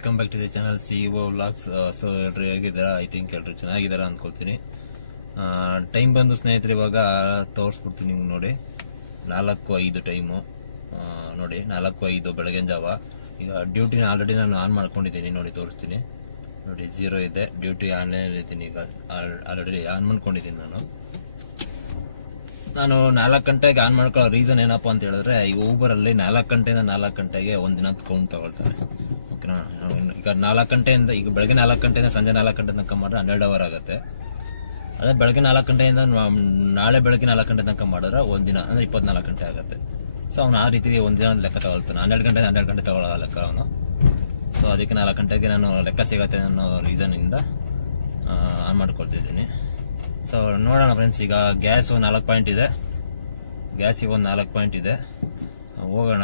Welcome back to the channel Ceovlogs. So ಎಲ್ಲರೂ ಹೇಗಿದ್ದೀರಾ? I think ಎಲ್ಲರೂ ಚೆನ್ನಾಗಿದ್ದೀರಾ ಅಂದ್ಕೊಳ್ತೀನಿ. ಟೈಮ್ ಬಂದು ಸ್ನೇಹಿತರೆ ಇವಾಗ ತೋರಿಸ್ಬಿಡ್ತೀನಿ ನಿಮ್ಗೆ. ನೋಡಿ 4:05 ಟೈಮು. ನೋಡಿ 4:05 ಬೆಳಗಿನ ಜಾವ. ಈಗ ಡ್ಯೂಟಿನ ಆಲ್ರೆಡಿ ನಾನು ಆನ್ ಮಾಡ್ಕೊಂಡಿದ್ದೀನಿ. ನೋಡಿ ತೋರಿಸ್ತೀನಿ. ನೋಡಿ 0 ಇದೆ, ಡ್ಯೂಟಿ ಆನ್ಲೈನ್ ಇದ್ದೀನಿ. ಈಗ ಆಲ್ರೆಡಿ ಆನ್ ಮಾಡ್ಕೊಂಡಿದ್ದೀನಿ ನಾನು 4 ಗಂಟೆಗೆ ಆನ್ ಮಾಡ್ಕೊಳ್ಳೋ ರೀಸನ್ ಏನಪ್ಪ ಅಂತ ಹೇಳಿದ್ರೆ, ಈಗ ಊಬರಲ್ಲಿ 4 ಗಂಟೆಯಿಂದ 4 ಗಂಟೆಗೆ ಒಂದಿನ ಕೌಂಟ್ ತಗೊಳ್ತಾರೆ. ಓಕೆನಾ? ಈಗ 4 ಗಂಟೆಯಿಂದ, ಈಗ ಬೆಳಗ್ಗೆ 4 ಗಂಟೆಯಿಂದ ಸಂಜೆ 4 ಗಂಟೆ ತನಕ ಮಾಡಿದ್ರೆ 12 ಅವರ್ ಆಗುತ್ತೆ. ಅದೇ ಬೆಳಗ್ಗೆ 4 ಗಂಟೆಯಿಂದ ನಾಳೆ ಬೆಳಗ್ಗೆ 4 ಗಂಟೆ ತನಕ ಮಾಡಿದ್ರೆ ಒಂದಿನ ಅಂದ್ರೆ 24 ಗಂಟೆ ಆಗುತ್ತೆ. ಸೊ ಅವ್ನು ಆ ರೀತಿ ಒಂದಿನ ಲೆಕ್ಕ ತಗೊಳ್ತಾನೆ. 12 ಗಂಟೆ ತಗೊಳ್ಳೋ ಲೆಕ್ಕ ಅವನು. ಸೊ ಅದಕ್ಕೆ 4 ಗಂಟೆಗೆ ನಾನು ಲೆಕ್ಕ ಸಿಗತ್ತೆ ಅನ್ನೋ ರೀಸನ್ನಿಂದ ಆನ್ ಮಾಡ್ಕೊಳ್ತಿದ್ದೀನಿ. ಸೊ ನೋಡೋಣ ಫ್ರೆಂಡ್ಸ್. ಈಗ ಗ್ಯಾಸ್ 4 ಪಾಯಿಂಟ್ ಇದೆ, ಗ್ಯಾಸಿಗೆ ಒಂದು 4 ಪಾಯಿಂಟ್ ಇದೆ. ಹೋಗೋಣ.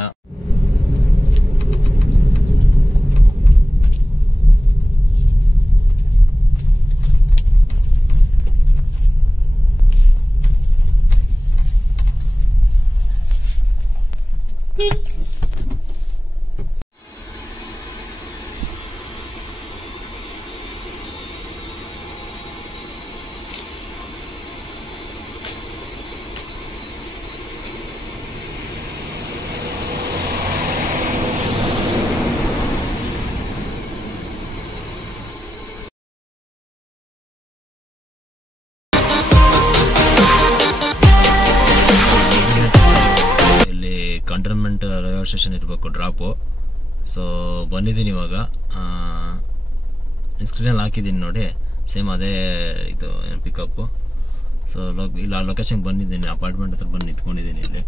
ಕಂಟೋನ್ಮೆಂಟ್ ರೈಲ್ವೆ ಸ್ಟೇಷನ್ ಇರಬೇಕು ಡ್ರಾಪು. ಸೊ ಬಂದಿದ್ದೀನಿ ಇವಾಗ. ಸ್ಕ್ರೀನಲ್ಲಿ ಹಾಕಿದ್ದೀನಿ ನೋಡಿ, ಸೇಮ್ ಅದೇ ಇದು ಪಿಕಪ್ಪು. ಸೊ ಇಲ್ಲ ಲೊಕೇಶನ್ಗೆ ಬಂದಿದ್ದೀನಿ. ಅಪಾರ್ಟ್ಮೆಂಟ್ ಹತ್ರ ಬಂದು ನಿಂತ್ಕೊಂಡಿದ್ದೀನಿ. ಇಲ್ಲಿ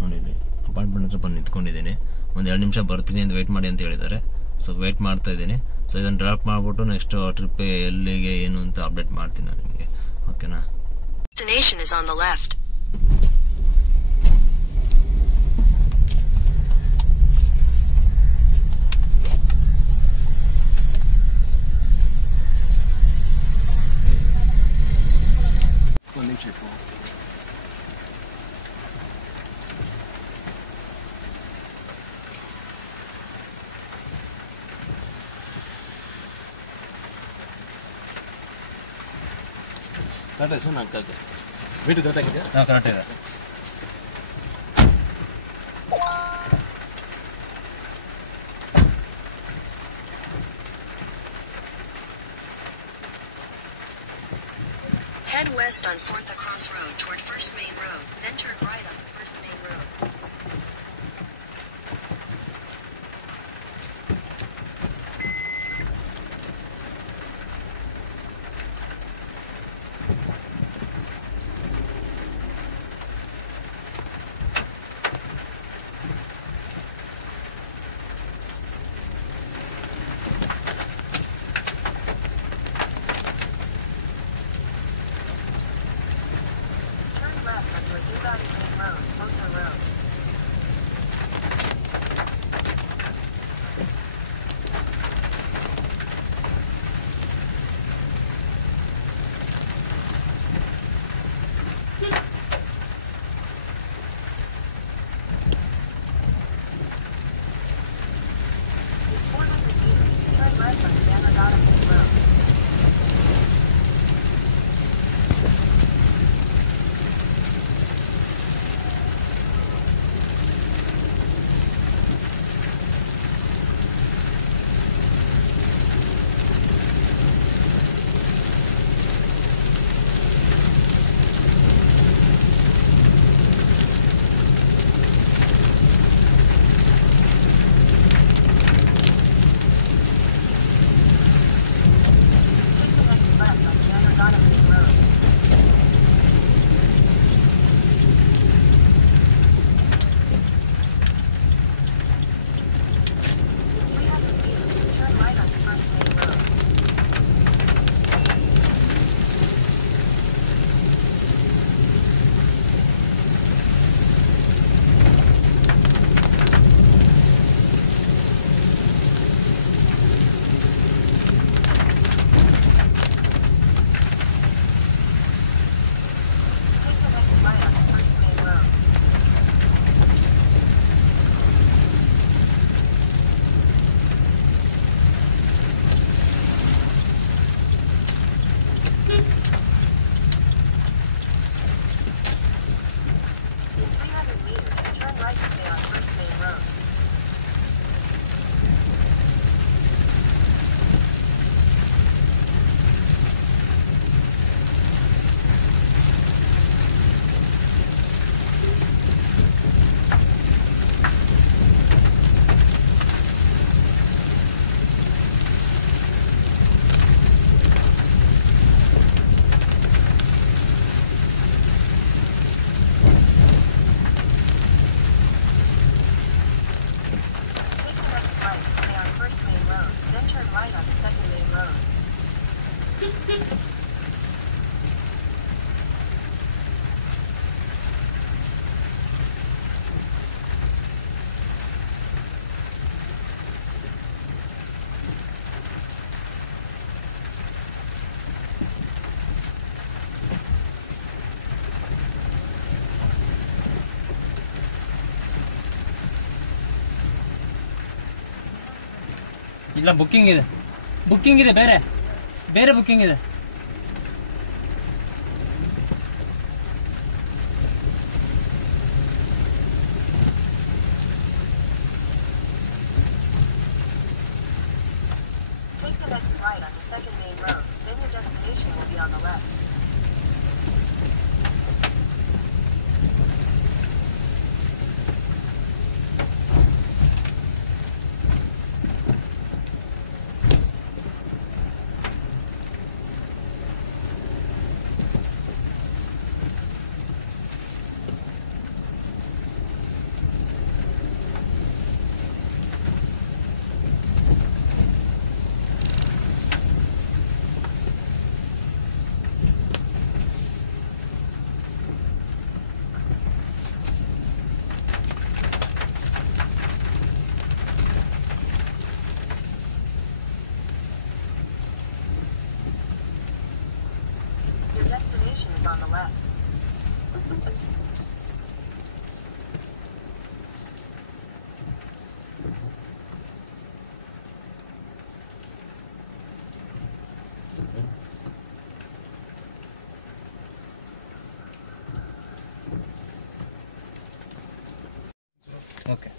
ನೋಡಿ, ಅಪಾರ್ಟ್ಮೆಂಟ್ ಹತ್ರ ಬಂದು ನಿಂತ್ಕೊಂಡಿದ್ದೀನಿ. ಒಂದು 2 ನಿಮಿಷ ಬರ್ತೀನಿ ಅಂತ ವೆಯ್ಟ್ ಮಾಡಿ ಅಂತ ಹೇಳಿದ್ದಾರೆ. ಸೊ ವೆಯ್ಟ್ ಮಾಡ್ತಾ ಇದ್ದೀನಿ. ಸೊ ಇದನ್ನು ಡ್ರಾಪ್ ಮಾಡಿಬಿಟ್ಟು ನೆಕ್ಸ್ಟ್ ಟ್ರಿಪ್ ಎಲ್ಲಿಗೆ ಏನು ಅಂತ ಅಪ್ಡೇಟ್ ಮಾಡ್ತೀನಿ ನಾನು ನಿಮಗೆ. ಓಕೆನಾ? Destination is on the left. Correct sir, ನಾನು ವೀಟು ಕರೆಕ್ಟ್ ಆಗಿದೆಯಾ? ಹಾಂ, ಕರೆಕ್ಟ್ ಇದೆ. Head west on 4th across road toward First Main Road, then turn right on the First Main Road. ಇಲ್ಲ ಬುಕ್ಕಿಂಗ್ ಇದೆ ಬೇರೆ ಬುಕ್ಕಿಂಗ್ ಇದೆ. Take the next right onto 2nd Main Road, then your destination will be on the left. Your destination is on the left. Okay.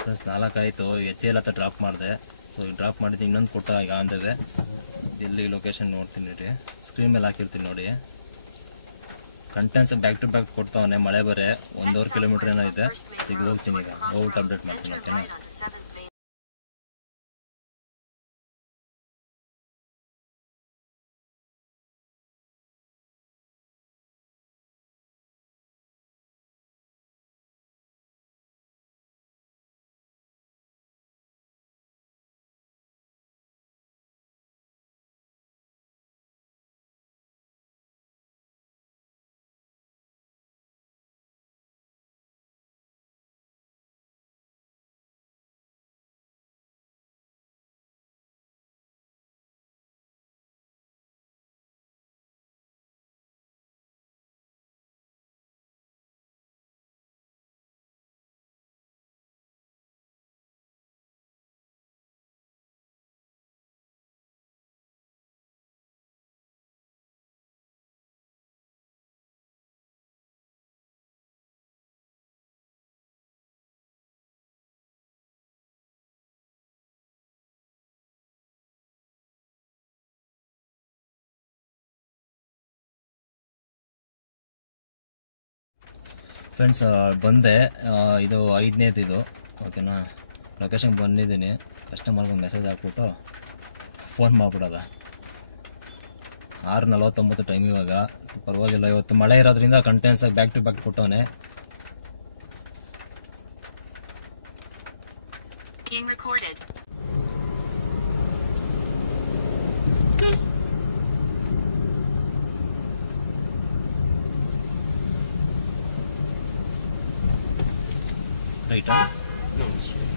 Friends 4 ಆಯಿತು. HL ಹತ್ರ drop ಮಾಡಿದೆ. So ಈಗ drop ಮಾಡಿದ್ದು ಇನ್ನೊಂದು ಕೊಟ್ಟ ಈಗ ಅಂದೇವೆ. ಇಲ್ಲಿ ಲೊಕೇಶನ್ ನೋಡ್ತೀನಿ ರೀ, ಸ್ಕ್ರೀನ್ ಮೇಲೆ ಹಾಕಿರ್ತೀನಿ ನೋಡಿ. ಕಂಟೆನ್ಸ್ ಬ್ಯಾಕ್ ಟು ಬ್ಯಾಕ್ ಕೊಡ್ತಾವನೆ. ಮಳೆ ಬರೆ 1.5 ಕಿಲೋಮೀಟರ್ ಏನೋ ಇದೆ. ಸೊ ಈಗ ಹೋಗ್ತೀನಿ, ಈಗ ಹೋಗ್ಬಿಟ್ಟು ಅಪ್ಡೇಟ್ ಮಾಡ್ತೀನಿ. ಓಕೆನಾ? Right onto 7th Main. Friends ಬಂದೆ, ಇದು 5ನೇದು ಇದು. ಓಕೆನಾ? ಲೊಕೇಶನ್ ಬಂದಿದ್ದೀನಿ. ಕಸ್ಟಮರ್ಗೆ ಮೆಸೇಜ್ ಹಾಕ್ಬಿಟ್ಟು ಫೋನ್ ಮಾಡಿಬಿಡೋದ. 6:49 ಟೈಮ್ ಇವಾಗ. ಪರವಾಗಿಲ್ಲ, ಇವತ್ತು ಮಳೆ ಇರೋದ್ರಿಂದ ಕಂಟೆನ್ಸ್ ಬ್ಯಾಕ್ ಟು ಬ್ಯಾಕ್ ಕೊಟ್ಟವನೆ. Being recorded. ರೈಟಾ? No, straight.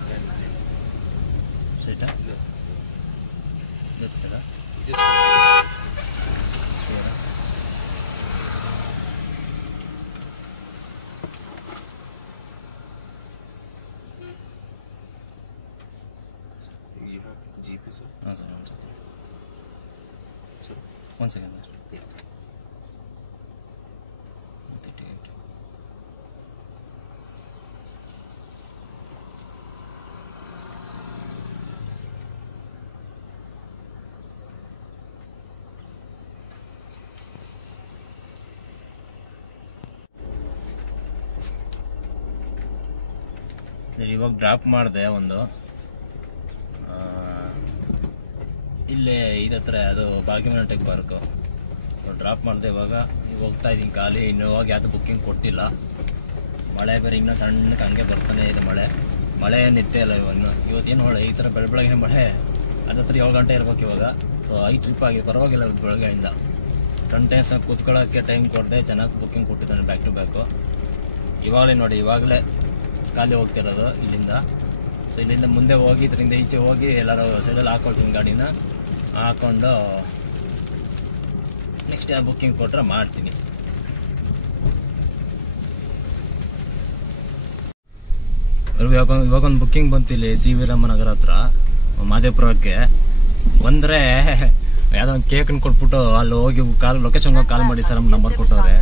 ಸ್ಟ್ರೈಟಾ? No. ಲೆಫ್ಟ್ ಸೈಡಾ? Just Sure. you have GPS. ಹಾಂ ಸರ್, ಒಂದು second. So, 1 second sir. yeah. 138. ಇವಾಗ ಡ್ರಾಪ್ ಮಾಡಿದೆ ಒಂದು ಇಲ್ಲೇ ಇದತ್ರ, ಅದು ಭಾಗ್ಯಮನೆ ಟೆಕ್ ಪಾರ್ಕು. ಡ್ರಾಪ್ ಮಾಡಿದೆ. ಇವಾಗ ಹೋಗ್ತಾ ಇದ್ದೀನಿ ಖಾಲಿ. ಇನ್ನು ಹೋಗಿ ಯಾವುದು ಬುಕ್ಕಿಂಗ್ ಕೊಟ್ಟಿಲ್ಲ. ಮಳೆ ಬೇರೆ ಇನ್ನೂ ಸಣ್ಣಕ್ಕೆ ಹಂಗೆ ಬರ್ತಾನೆ ಇದೆ. ಮಳೆ ನಿದ್ದೆ ಇಲ್ಲ ಇವಾಗ. ಇವತ್ತೇನು ಮಳೆ, ಈ ಥರ ಬೆಳಗ್ಗೆ ಮಳೆ. ಅದತ್ರ 7 ಗಂಟೆ ಇರ್ಬೇಕು ಇವಾಗ. ಸೊ 5 ಟ್ರಿಪ್ ಆಗಿದೆ, ಪರವಾಗಿಲ್ಲ. ಬೆಳಗ್ಗೆಯಿಂದ ಕಂಟೆನ್ಸ್ ಕೂತ್ಕೊಳ್ಳೋಕ್ಕೆ ಟೈಮ್ ಕೊಡದೆ ಚೆನ್ನಾಗಿ ಬುಕ್ಕಿಂಗ್ ಕೊಟ್ಟಿದ್ದಾನೆ ಬ್ಯಾಕ್ ಟು ಬ್ಯಾಕು. ಇವಾಗಲೇ ನೋಡಿ, ಇವಾಗಲೇ ಖಾಲಿ ಹೋಗ್ತಿರೋದು ಇಲ್ಲಿಂದ. ಸೊ ಇಲ್ಲಿಂದ ಮುಂದೆ ಹೋಗಿ ಇದರಿಂದ ಈಚೆ ಹೋಗಿ ಎಲ್ಲರೂ ಸೈಡಲ್ಲಿ ಹಾಕೊಳ್ತೀನಿ ಗಾಡಿನ. ಹಾಕ್ಕೊಂಡು ನೆಕ್ಸ್ಟ್ ಯಾವ ಬುಕ್ಕಿಂಗ್ ಕೊಟ್ಟರೆ ಮಾಡ್ತೀನಿ. ಇವಾಗೊಂದು ಬುಕ್ಕಿಂಗ್ ಬಂತು ಇಲ್ಲಿ CV ನಗರ ಹತ್ರ ಮಾದೇಪುರಕ್ಕೆ ಬಂದರೆ ಯಾವುದೋ ಒಂದು ಕೇಕನ್ನು ಕೊಟ್ಬಿಟ್ಟು ಅಲ್ಲಿ ಹೋಗಿ ಲೊಕೇಶನ್ಗೆ ಹೋಗಿ ಕಾಲ್ ಮಾಡಿ ಸರ್ ನಮ್ಮ ನಂಬರ್ ಕೊಟ್ಟವ್ರೆ.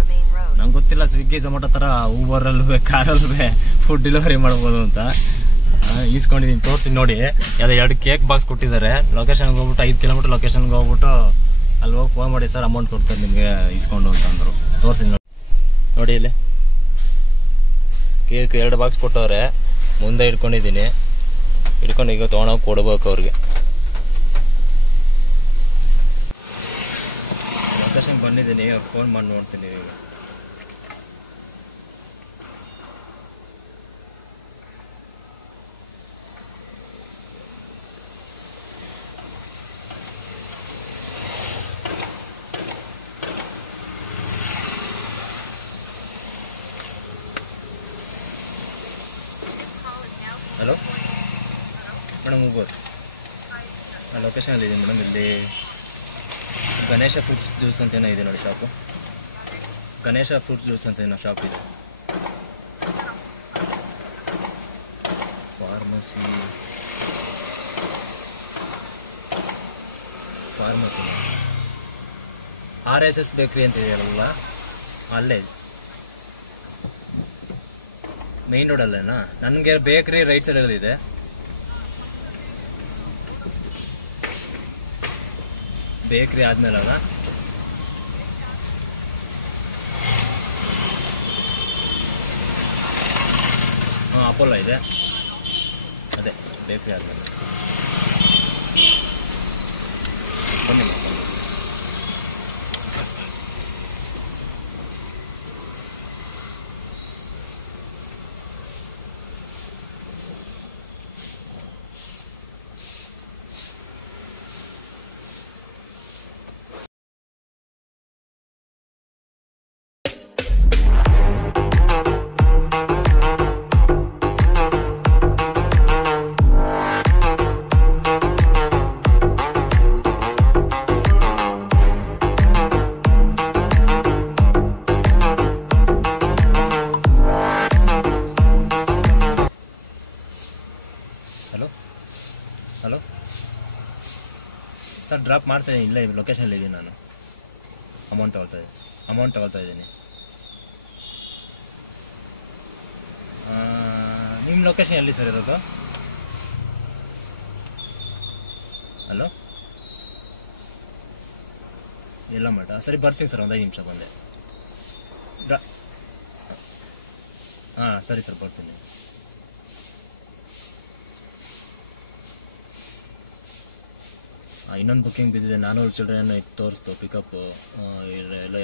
ನಂಗೆ ಗೊತ್ತಿಲ್ಲ ಸ್ವಿಗ್ಗಿ ಝೊಮ್ಯಾಟೊ ಥರ ಊಬರಲ್ಲೂ ಕಾರಲ್ಲೂ ಫುಡ್ ಡೆಲಿವರಿ ಮಾಡ್ಬೋದು ಅಂತ ಈಸ್ಕೊಂಡಿದ್ದೀನಿ. ತೋರಿಸಿ ನೋಡಿ, ಯಾವುದೋ 2 ಕೇಕ್ ಬಾಕ್ಸ್ ಕೊಟ್ಟಿದ್ದಾರೆ. ಲೊಕೇಶನ್ಗೆ ಹೋಗ್ಬಿಟ್ಟು 5 ಕಿಲೋಮೀಟ್ರ್ ಲೊಕೇಶನ್ಗೆ ಹೋಗ್ಬಿಟ್ಟು ಅಲ್ಲಿ ಹೋಗಿ ಫೋನ್ ಮಾಡಿ ಸರ್ ಅಮೌಂಟ್ ಕೊಡ್ತಾರೆ ನಿಮಗೆ ಇಸ್ಕೊಂಡು ಅಂತಂದರು. ತೋರಿಸಿ ನೋಡಿ ಇಲ್ಲಿ ಕೇಕ್ 2 ಬಾಕ್ಸ್ ಕೊಟ್ಟವ್ರೆ. ಮುಂದೆ ಇಟ್ಕೊಂಡಿದ್ದೀನಿ, ಇಟ್ಕೊಂಡು ಈಗ ತೊಗೊಂಡೋಗಿ ಕೊಡ್ಬೇಕು ಅವ್ರಿಗೆ. ಲೊಕೇಶನ್ಗೆ ಬಂದಿದ್ದೀನಿ, ಇವಾಗ ಫೋನ್ ಮಾಡಿ ನೋಡ್ತೀನಿ ಈಗ. ಹಲೋ ಮೇಡಮ್, ಹೋಗ್ಬೋದು. ನಾನು ಲೊಕೇಶನಲ್ಲಿ ಇದ್ದೀನಿ ಮೇಡಮ್. ಇಲ್ಲಿ ಗಣೇಶ ಫ್ರೂಟ್ಸ್ ಜ್ಯೂಸ್ ಅಂತ ಏನೋ ಇದೆ ನೋಡಿ ಶಾಪು. ಗಣೇಶ ಫ್ರೂಟ್ಸ್ ಜ್ಯೂಸ್ ಅಂತ ಏನೋ ಶಾಪ್ ಇದೆ. ಫಾರ್ಮಸಿ RSS ಬೇಕ್ರಿ ಅಂತ ಇದೆಯಲ್ಲ, ಅಲ್ಲೇ ಮೇನ್ ರೋಡಲ್ಲೇನಾ? ನನಗೆ ಬೇಕ್ರಿ ರೈಟ್ ಸೈಡಲ್ಲಿ ಇದೆ. ಬೇಕ್ರಿ ಆದ್ಮೇಲೆ ಅಲ್ಲ, ಹಾಂ ಅಪೋಲೋ ಇದೆ, ಅದೇ ಬೇಕ್ರಿ ಆದ್ಮೇಲೆ ಬನ್ನಿ. ಹಲೋ ಸರ್, ಡ್ರಾಪ್ ಮಾಡ್ತಾಯಿದ್ದೀನಿ. ಇಲ್ಲೇ ಲೊಕೇಶನಲ್ಲಿ ಇದ್ದೀನಿ ನಾನು. ಅಮೌಂಟ್ ತಗೊಳ್ತಾ ಇದ್ದೀನಿ. ನಿಮ್ಮ ಲೊಕೇಶನ್ ಎಲ್ಲಿ ಸರ್ ಇರೋದು? ಹಲೋ, ಎಲ್ಲ ಮಠ. ಸರಿ, ಬರ್ತೀನಿ ಸರ್, ಒಂದು 5 ನಿಮಿಷ ಬಂದೆ. ಹಾಂ ಸರಿ ಸರ್, ಬರ್ತೀನಿ. ಇನ್ನೊಂದು ಬುಕ್ಕಿಂಗ್ ಬಿದ್ದಿದೆ. 400 ಚಿಲ್ಡ್ರನ್ ತೋರಿಸ್ತು ಪಿಕಪ್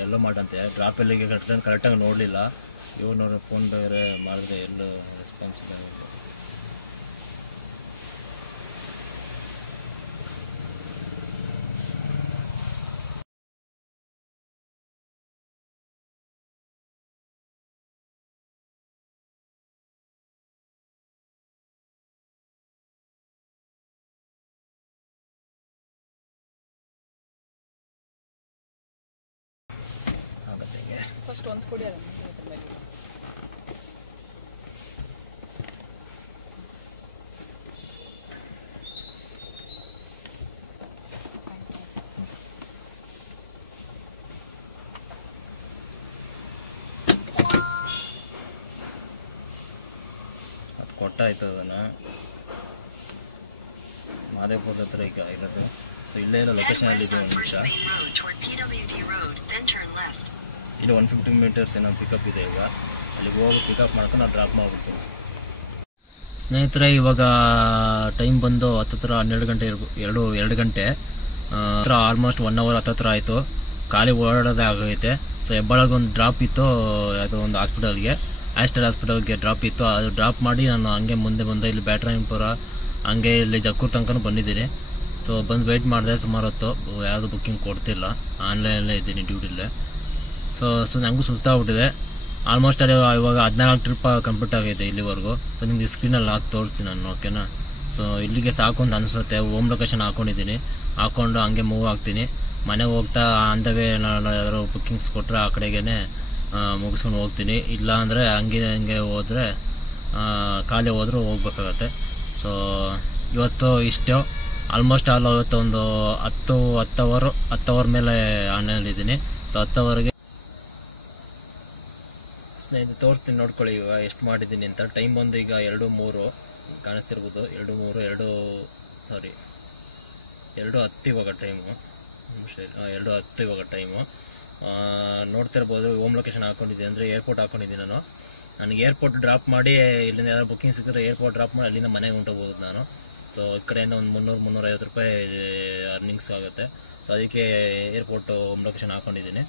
ಎಲ್ಲೋ ಮಾಡಂತೆ. ಡ್ರಾಪ್ ಎಲ್ಲಿಗೆ ಕರೆಕ್ಟಾಗಿ ನೋಡಲಿಲ್ಲ. ಇವ್ರನ್ನವ್ರ ಫೋನ್ ಬೇರೆ ಮಾಡಿದ್ರೆ ಎಲ್ಲೂ ರೆಸ್ಪಾನ್ಸ್ ಇಲ್ಲ. ಫಸ್ಟ್ ಒಂದು ಕೊಡಿ, ಅದು ಕೊಟ್ಟಾಯ್ತು. ಅದನ್ನು ಮಾದೇಪುರದ ಹತ್ರ ಈಗ ಇರೋದು. ಸೊ ಇಲ್ಲೇ ಇರೋ ಲೊಕೇಶನಲ್ಲಿ ಇದೆ. ಒಂದು ನಿಮಿಷ, ಇಲ್ಲಿ 150 ಮೀಟರ್ಸ್ ಏನೋ ಪಿಕಪ್ ಇದೆ. ಈಗ ಅಲ್ಲಿಗೆ ಹೋಗಿ ಪಿಕಪ್ ಮಾಡ್ಕೊಂಡು ನಾನು ಡ್ರಾಪ್ ಮಾಡ್ಬಿಡ್ತೀನಿ. ಸ್ನೇಹಿತರೆ, ಇವಾಗ ಟೈಮ್ ಬಂದು ಹತ್ತತ್ರ 12 ಗಂಟೆ ಇರ್ಬೋದು. 2 ಗಂಟೆ ಹತ್ರ ಆಲ್ಮೋಸ್ಟ್ 1 ಅವರ್ ಹತ್ತತ್ರ ಆಯಿತು. ಖಾಲಿ ಓಡಾಡೋದೇ ಆಗೈತೆ. ಸೊ ಹೆಬ್ಬಾಳಗೆ ಒಂದು ಡ್ರಾಪ್ ಇತ್ತು, ಯಾವುದೋ ಒಂದು ಹಾಸ್ಪಿಟಲ್ಗೆ, ಹಾಸ್ಪಿಟಲ್ಗೆ ಡ್ರಾಪ್ ಇತ್ತು. ಅದು ಡ್ರಾಪ್ ಮಾಡಿ ನಾನು ಹಂಗೆ ಮುಂದೆ ಬಂದೆ. ಇಲ್ಲಿ ಬ್ಯಾಟ್ರಾಯಂಪುರ ಹಂಗೆ ಇಲ್ಲಿ ಜಕ್ಕೂರು ತನಕ ಬಂದಿದ್ದೀನಿ. ಸೊ ಬಂದು ವೆಯ್ಟ್ ಮಾಡಿದೆ ಸುಮಾರು ಹೊತ್ತು. ಯಾವುದು ಬುಕ್ಕಿಂಗ್ ಕೊಡ್ತಿಲ್ಲ, ಆನ್ಲೈನಲ್ಲೇ ಇದ್ದೀನಿ ಡ್ಯೂಟಿಲೇ. ಸೊ ನನಗೂ ಸುಸ್ತಾಗ್ಬಿಟ್ಟಿದೆ. ಆಲ್ಮೋಸ್ಟ್ ಅಲ್ಲಿ ಇವಾಗ 14 ಟ್ರಿಪ್ ಕಂಪ್ಲೀಟ್ ಆಗೈತೆ ಇಲ್ಲಿವರೆಗೂ. ಸೊ ನಿಮ್ಗೆ ಸ್ಕ್ರೀನಲ್ಲಿ ಹಾಕಿ ತೋರಿಸ್ತೀನಿ ನಾನು, ಓಕೆನಾ? ಸೊ ಇಲ್ಲಿಗೆ ಸಾಕು ಅಂತ ಅನಿಸುತ್ತೆ. ಹೋಮ್ ಲೊಕೇಶನ್ ಹಾಕ್ಕೊಂಡಿದ್ದೀನಿ, ಹಾಕ್ಕೊಂಡು ಹಂಗೆ ಮೂವ್ ಆಗ್ತೀನಿ. ಮನೆಗೆ ಹೋಗ್ತಾ ಆನ್ ದ ವೇ ಯಾವ್ದಾದ್ರು ಬುಕ್ಕಿಂಗ್ಸ್ ಕೊಟ್ಟರೆ ಆ ಕಡೆಗೇ ಮುಗಿಸ್ಕೊಂಡು ಹೋಗ್ತೀನಿ. ಇಲ್ಲ ಅಂದರೆ ಹಂಗೆ ಹೋದರೆ ಖಾಲಿ ಹೋದರೂ ಹೋಗ್ಬೇಕಾಗತ್ತೆ. ಸೊ ಇವತ್ತು ಇಷ್ಟು ಆಲ್ಮೋಸ್ಟ್ ಆಲ್ ಇವತ್ತು ಒಂದು 10 ಅವರ್ ಮೇಲೆ ಆನ್ಲೈನಲ್ಲಿದ್ದೀನಿ. ಸೊ 10 ಅವರ್ಗೆ ಸ್ನೇಹಿತರೆ ತೋರಿಸ್ತೀನಿ, ನೋಡ್ಕೊಳ್ಳಿ ಈಗ ಎಷ್ಟು ಮಾಡಿದ್ದೀನಿ ಅಂತ. ಟೈಮ್ ಬಂದು ಈಗ 2:03 ಕಾಣಿಸ್ತಿರ್ಬೋದು. 2:10 ಇವಾಗ ಟೈಮು. 2:10 ಇವಾಗ ಟೈಮು. ನೋಡ್ತಿರ್ಬೋದು ಹೋಮ್ ಲೊಕೇಶನ್ ಹಾಕ್ಕೊಂಡಿದ್ದೀನಿ, ಅಂದರೆ ಏರ್ಪೋರ್ಟ್ ಹಾಕ್ಕೊಂಡಿದ್ದೀನಿ ನಾನು. ನನಗೆ ಏರ್ಪೋರ್ಟ್ ಡ್ರಾಪ್ ಮಾಡಿ ಇಲ್ಲಿಂದ ಯಾರು ಬುಕ್ಕಿಂಗ್ ಸಿಕ್ಕಿದ್ರೆ ಏರ್ಪೋರ್ಟ್ ಡ್ರಾಪ್ ಮಾಡಿ ಅಲ್ಲಿಂದ ಮನೆಗೆ ಹೊಂಟೋಗ್ಬೋದು ನಾನು. ಸೊ ಈ ಕಡೆಯಿಂದ ಒಂದು 300-350 ರೂಪಾಯಿ ಅರ್ನಿಂಗ್ಸ್ ಆಗುತ್ತೆ. ಸೊ ಅದಕ್ಕೆ ಏರ್ಪೋರ್ಟ್ ಹೋಮ್ ಲೊಕೇಶನ್ ಹಾಕ್ಕೊಂಡಿದ್ದೀನಿ.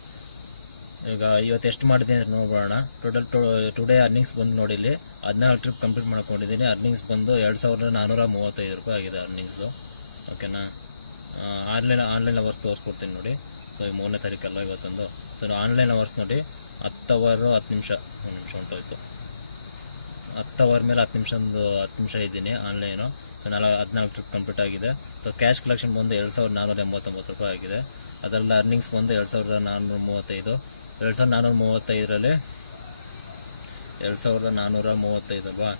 ಈಗ ಇವತ್ತು ಎಷ್ಟು ಮಾಡಿದ್ದೀನಿ ಅಂತ ನೋಡೋಣ. ಟುಡೇ ಅರ್ನಿಂಗ್ಸ್ ಬಂದು ನೋಡಿ, ಇಲ್ಲಿ 14 ಟ್ರಿಪ್ ಕಂಪ್ಲೀಟ್ ಮಾಡ್ಕೊಂಡಿದ್ದೀನಿ. ಅರ್ನಿಂಗ್ಸ್ ಬಂದು 2435 ರೂಪಾಯಿ ಆಗಿದೆ ಅರ್ನಿಂಗ್ಸು. ಓಕೆನಾ. ಆನ್ಲೈನ್ ಅವರ್ಸ್ ತೋರಿಸ್ಕೊಡ್ತೀನಿ ನೋಡಿ. ಸೊ 3ನೇ ತಾರೀಕಲ್ಲ ಇವತ್ತೊಂದು. ಸೊ ಆನ್ಲೈನ್ ಅವರ್ಸ್ ನೋಡಿ 10 ಅವರ್ 10 ನಿಮಿಷ ಹೊಂಟೋಯ್ತು. 10 ಅವರ್ ಮೇಲೆ 10 ನಿಮಿಷ ಇದ್ದೀನಿ ಆನ್ಲೈನು. ಸೊ 14 ಟ್ರಿಪ್ ಕಂಪ್ಲೀಟ್ ಆಗಿದೆ. ಸೊ ಕ್ಯಾಶ್ ಕಲೆಕ್ಷನ್ ಬಂದು 2489 ರೂಪಾಯಿ ಆಗಿದೆ. ಅದರಲ್ಲಿ ಅರ್ನಿಂಗ್ಸ್ ಬಂದು 2435. 2435ರಲ್ಲಿ 2435 ಅಲ್ವಾ.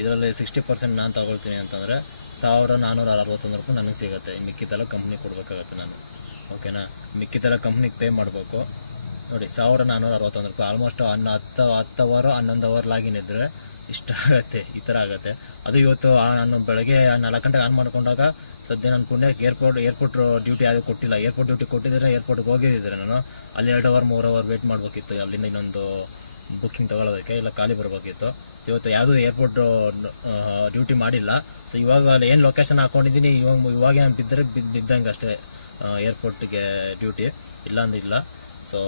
ಇದರಲ್ಲಿ 60% ನಾನು ತಗೊಳ್ತೀನಿ ಅಂತಂದರೆ 1461 ರೂಪಾಯಿ ನನಗೆ ಸಿಗುತ್ತೆ. ಮಿಕ್ಕಿದೆಲ್ಲ ಕಂಪ್ನಿಗೆ ಕೊಡಬೇಕಾಗತ್ತೆ ನಾನು. ಓಕೆನಾ. ಮಿಕ್ಕಿದೆಲ್ಲ ಕಂಪ್ನಿಗೆ ಪೇ ಮಾಡಬೇಕು ನೋಡಿ. 1461 ರೂಪಾಯಿ. ಆಲ್ಮೋಸ್ಟ್ 10 ಅವರ್ 11 ಅವರ್ ಲಾಗಿನ್ ಇದ್ದರೆ ಇಷ್ಟ ಆಗುತ್ತೆ, ಈ ಥರ ಆಗುತ್ತೆ. ಅದು ಇವತ್ತು ನಾನು ಬೆಳಗ್ಗೆ 4 ಗಂಟೆಗೆ ಆನ್ ಮಾಡ್ಕೊಂಡಾಗ ಸದ್ಯ ನನ್ನ ಪುಣ್ಯಕ್ಕೆ ಏರ್ಪೋರ್ಟ್ ಡ್ಯೂಟಿ ಯಾವುದೂ ಕೊಟ್ಟಿಲ್ಲ. ಏರ್ಪೋರ್ಟ್ ಡ್ಯೂಟಿ ಕೊಟ್ಟಿದ್ರೆ ಏರ್ಪೋರ್ಟ್ಗೆ ಹೋಗಿದ್ದಿದ್ರೆ ನಾನು ಅಲ್ಲಿ 2 ಅವರ್ 3 ಅವರ್ ವೇಟ್ ಮಾಡಬೇಕಿತ್ತು, ಅಲ್ಲಿಂದ ಇನ್ನೊಂದು ಬುಕ್ಕಿಂಗ್ ತೊಗೊಳೋದಕ್ಕೆ, ಇಲ್ಲ ಖಾಲಿ ಬರಬೇಕಿತ್ತು. ಇವತ್ತು ಯಾವುದೂ ಏರ್ಪೋರ್ಟ್ ಡ್ಯೂಟಿ ಮಾಡಿಲ್ಲ. ಸೊ ಇವಾಗ ಅಲ್ಲಿ ಏನು ಲೊಕೇಶನ್ ಹಾಕ್ಕೊಂಡಿದ್ದೀನಿ ಇವಾಗ ನಾನು ಬಿದ್ದಂಗೆ ಅಷ್ಟೇ ಏರ್ಪೋರ್ಟ್ಗೆ ಡ್ಯೂಟಿ, ಇಲ್ಲಾಂದಿಲ್ಲ. ಸೊ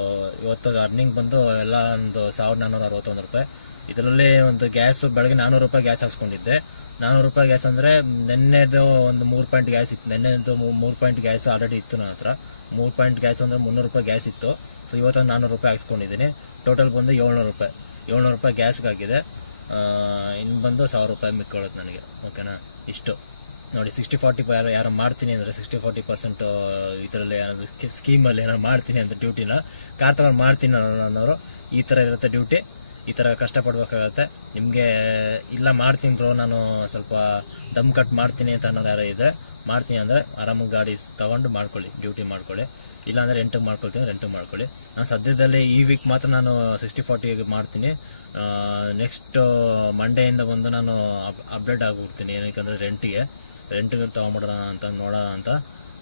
ಇವತ್ತು ಅರ್ನಿಂಗ್ ಬಂದು ಎಲ್ಲ ಒಂದು 1461 ರೂಪಾಯಿ. ಇದರಲ್ಲಿ ಒಂದು ಗ್ಯಾಸು ಬೆಳಗ್ಗೆ 400 ರೂಪಾಯಿ ಗ್ಯಾಸ್ ಹಾಕ್ಸ್ಕೊಂಡಿದ್ದೆ. 400 ರೂಪಾಯಿ ಗ್ಯಾಸ್ ಅಂದರೆ ನೆನ್ನೆದು ಒಂದು 3 ಪಾಯಿಂಟ್ ಗ್ಯಾಸ್ ಇತ್ತು. ನೆನ್ನೆದು 3 ಪಾಯಿಂಟ್ ಗ್ಯಾಸ್ ಆಲ್ರೆಡಿ ಇತ್ತು ನನ್ನ ಹತ್ರ. 3 ಪಾಯಿಂಟ್ ಗ್ಯಾಸ್ ಅಂದರೆ 300 ರೂಪಾಯಿ ಗ್ಯಾಸ್ ಇತ್ತು. ಸೊ ಇವತ್ತು 400 ರೂಪಾಯಿ ಹಾಕ್ಸ್ಕೊಂಡಿದ್ದೀನಿ. ಟೋಟಲ್ ಬಂದು 700 ರೂಪಾಯಿ ಗ್ಯಾಸ್ಗಾಗಿದೆ. ಇನ್ನು ಬಂದು 1000 ರೂಪಾಯಿ ಮಿಕ್ಕೊಳ್ಳುತ್ತೆ ನನಗೆ. ಓಕೆನಾ. ಇಷ್ಟು ನೋಡಿ. 60-40 ಯಾರು ಮಾಡ್ತೀನಿ ಅಂದರೆ 60-40% ಇದರಲ್ಲಿ ಏನಾದರೂ ಸ್ಕೀಮಲ್ಲಿ ಏನಾದ್ರು ಮಾಡ್ತೀನಿ ಅಂತ ಡ್ಯೂಟಿನ ಕಾರ್ ತಗೊಂಡು ಮಾಡ್ತೀನಿ ಅನ್ನೋರು ಈ ಥರ ಇರುತ್ತೆ ಡ್ಯೂಟಿ. ಈ ಥರ ಕಷ್ಟಪಡಬೇಕಾಗತ್ತೆ. ನಿಮಗೆ ಇಲ್ಲ ಮಾಡ್ತೀನಿ ಬ್ರೋ, ನಾನು ಸ್ವಲ್ಪ ದಮ್ ಕಟ್ ಮಾಡ್ತೀನಿ ಅಂತ ಅನ್ನೋದು ಯಾರೋ ಇದೆ, ಮಾಡ್ತೀನಿ ಅಂದರೆ ಆರಾಮಾಗಿ ಗಾಡಿ ತೊಗೊಂಡು ಮಾಡ್ಕೊಳ್ಳಿ, ಡ್ಯೂಟಿ ಮಾಡ್ಕೊಳ್ಳಿ. ಇಲ್ಲಾಂದರೆ ರೆಂಟಿಗೆ ಮಾಡ್ಕೊಳ್ಳಿ. ನಾನು ಸದ್ಯದಲ್ಲಿ ಈ ವೀಕ್ ಮಾತ್ರ ನಾನು 60-40 ಮಾಡ್ತೀನಿ. ನೆಕ್ಸ್ಟ್ ಮಂಡೆಯಿಂದ ಬಂದು ನಾನು ಅಪ್ಡೇಟ್ ಆಗಿಬಿಡ್ತೀನಿ. ಏನಕ್ಕೆ ರೆಂಟಿಗೆ ತೊಗೊಂಬಿಡೋಣ ಅಂತ ನೋಡೋಣ ಅಂತ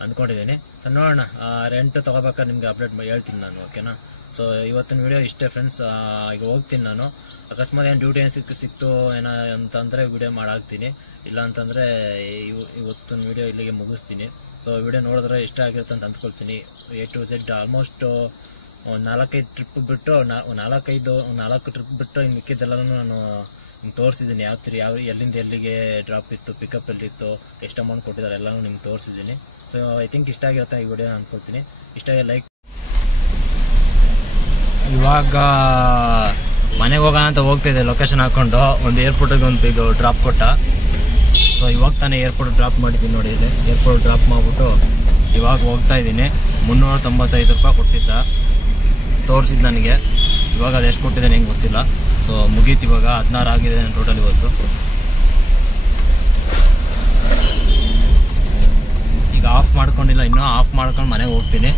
ಅಂದ್ಕೊಂಡಿದ್ದೀನಿ. ನೋಡೋಣ, ರೆಂಟ್ ತೊಗೋಬೇಕಾದ್ರೆ ನಿಮಗೆ ಅಪ್ಡೇಟ್ ಹೇಳ್ತೀನಿ ನಾನು. ಓಕೆನಾ. ಸೊ ಇವತ್ತಿನ ವಿಡಿಯೋ ಇಷ್ಟೇ ಫ್ರೆಂಡ್ಸ್. ಈಗ ಹೋಗ್ತೀನಿ ನಾನು. ಅಕಸ್ಮಾತ್ ಏನು ಡ್ಯೂಟಿ ಏನು ಸಿಕ್ತು ಏನೋ ಅಂತಂದರೆ ವಿಡಿಯೋ ಮಾಡಾಕ್ತೀನಿ. ಇಲ್ಲ ಅಂತಂದರೆ ಇವತ್ತಿನ ವಿಡಿಯೋ ಇಲ್ಲಿಗೆ ಮುಗಿಸ್ತೀನಿ. ಸೊ ವಿಡಿಯೋ ನೋಡಿದ್ರೆ ಇಷ್ಟ ಆಗಿರುತ್ತೆ ಅಂತ ಅಂದ್ಕೊಳ್ತೀನಿ. A to Z almost 4-5 trip ಬಿಟ್ಟು 4 ಟ್ರಿಪ್ ಬಿಟ್ಟು ಇನ್ನು ಮಿಕ್ಕಿದ್ದೆಲ್ಲನೂ ನಾನು ನಿಮ್ಗೆ ತೋರಿಸಿದ್ದೀನಿ. ಯಾವ ಎಲ್ಲಿಂದ ಎಲ್ಲಿಗೆ ಡ್ರಾಪ್ ಇತ್ತು, ಪಿಕಪ್ ಎಲ್ಲಿತ್ತು, ಎಷ್ಟು ಅಮೌಂಟ್ ಕೊಟ್ಟಿದ್ದಾರೆ ಎಲ್ಲನೂ ನಿಮ್ಗೆ ತೋರಿಸಿದ್ದೀನಿ. ಸೊ ಐ ಥಿಂಕ್ ಇಷ್ಟ ಆಗಿರುತ್ತೆ ಈ ವಿಡಿಯೋ ಅಂದ್ಕೊಳ್ತೀನಿ. ಇಷ್ಟ ಆಗಿ ಲೈಕ್. ಇವಾಗ ಮನೆಗೆ ಹೋಗೋಣ ಅಂತ ಹೋಗ್ತಿದ್ದೆ ಲೊಕೇಶನ್ ಹಾಕ್ಕೊಂಡು. ಒಂದು ಏರ್ಪೋರ್ಟಿಗೆ ಒಂದು ಬಿಗ್ ಡ್ರಾಪ್ ಕೊಟ್ಟ. ಸೊ ಇವಾಗ ತಾನೇ ಏರ್ಪೋರ್ಟ್ ಡ್ರಾಪ್ ಮಾಡಿದ್ದೀನಿ ನೋಡಿ. ಇಲ್ಲಿ ಏರ್ಪೋರ್ಟ್ ಡ್ರಾಪ್ ಮಾಡಿಬಿಟ್ಟು ಇವಾಗ ಹೋಗ್ತಾ ಇದ್ದೀನಿ. 395 ರೂಪಾಯಿ ಕೊಟ್ಟಿದ್ದ, ತೋರಿಸಿದ್ದು ನನಗೆ. ಇವಾಗ ಅದು ಎಷ್ಟು ಕೊಟ್ಟಿದೆ ನಂಗೆ ಗೊತ್ತಿಲ್ಲ. ಸೊ ಮುಗೀತು ಇವಾಗ. 16 ಆಗಿದೆ ಟೋಟಲ್ ಇವತ್ತು. ಈಗ ಆಫ್ ಮಾಡ್ಕೊಂಡಿಲ್ಲ, ಇನ್ನೂ ಆಫ್ ಮಾಡ್ಕೊಂಡು ಮನೆಗೆ ಹೋಗ್ತೀನಿ.